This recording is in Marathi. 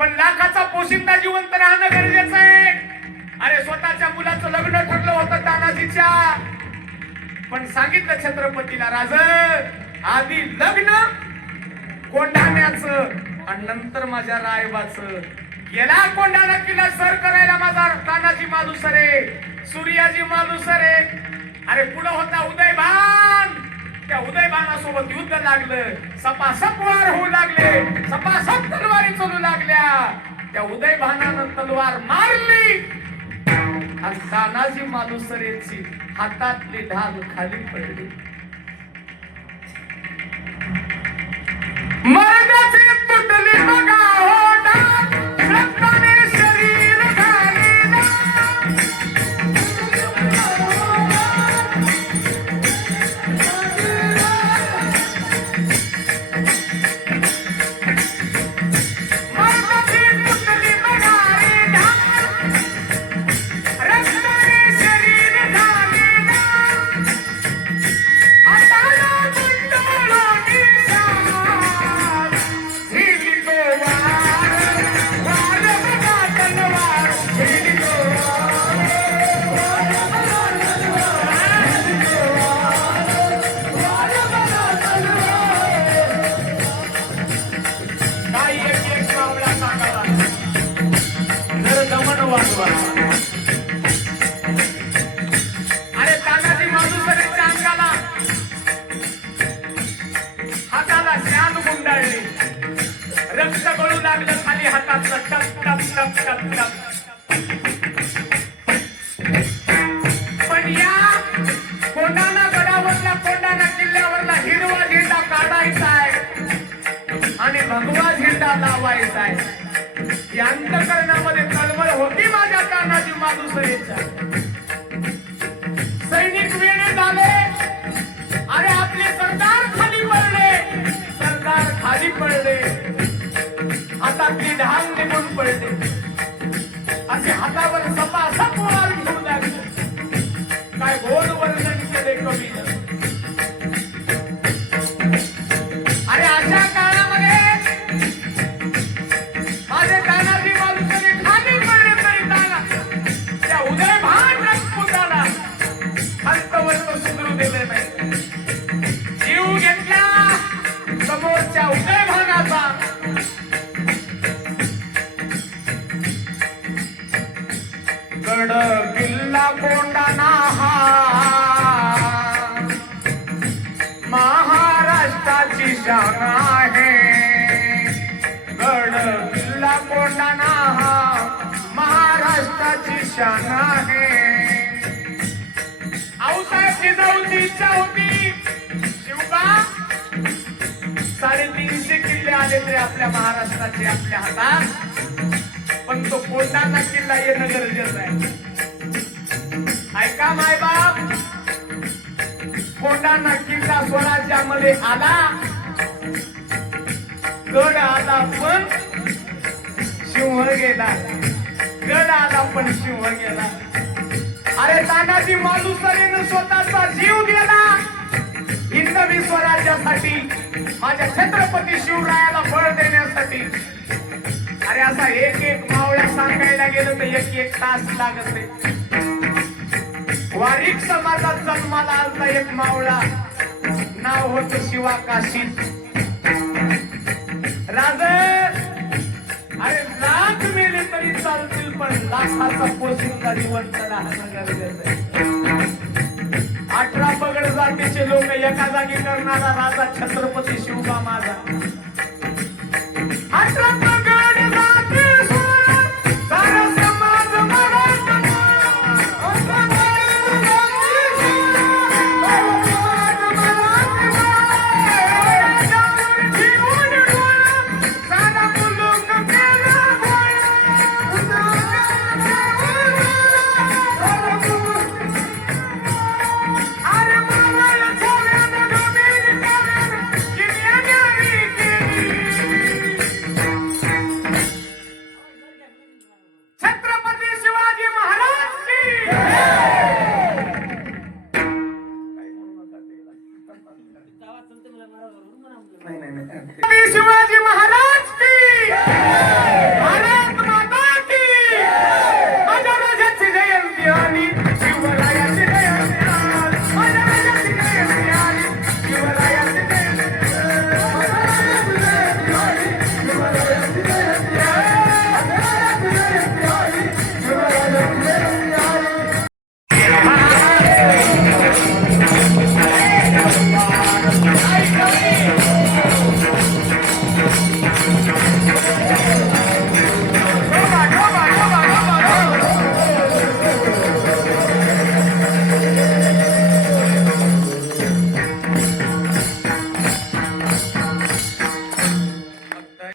पण लाखाचा पोशिंदा जिवंत राहणं गरजेचं आहे. अरे स्वतःच्या मुलाचं लग्न ठरलं होतं तानाजीच्या. पण सांगितलं छत्रपतीला राज आधी लग्न कोंढाण्याच आणि नंतर माझ्या रायबाच. गेला कोंढाणा किल्ला सर करायला माझा तानाजी मालुसरे सूर्याजी मालुसरे. अरे पुढं होता उदयभान. त्या उदयभानासोबत युद्ध लागलं. सपासप वार होऊ लागले. सपासप तलवारी चालू लागले. त्या उदय भानानं तलवार मारली. आणि तानाजी मालुसरेची हातातली ढाल खाली पडली. झेंडा आहे. या अंतकरणामध्ये तळमळ होती माझ्या कानाची मालुसरेच्या सैनिक वेळे झाले. अरे आपले सरदार खाली पडले. सरदार खाली पडले. आता ती ढाल निघून पडले. असे हातावर सपा महाराष्ट्राची शान आहे. होती शिवबा साडेतीनशे किल्ले आले तरी आपल्या महाराष्ट्राचे आपल्या हातात. पण तो कोंडाचा किल्ला येणं गरजेचं आहे. ऐका मायबाप कोंडाना किल्ला स्वराज्यामध्ये आला. गड आला पण सिंह गेला. गड आला पण शिव गेला. अरे तानाजी मालुसरेनं स्वतःचा जीव दिला हिंदवी स्वराज्यासाठी माझ्या छत्रपती शिवरायाला बळ देण्यासाठी. अरे असा एक एक मावळ्या सांगायला गेलं तर एक एक तास लागत आहे वारिक समाजात जन्माला आलता एक मावळा. नाव होत शिवा काशी लाखाचा पोशिंदा जिवंत राहणं गरजेचं आहे. अठरा पगड जातीचे लोक एका जागी करणारा राजा छत्रपती शिवबा माझा.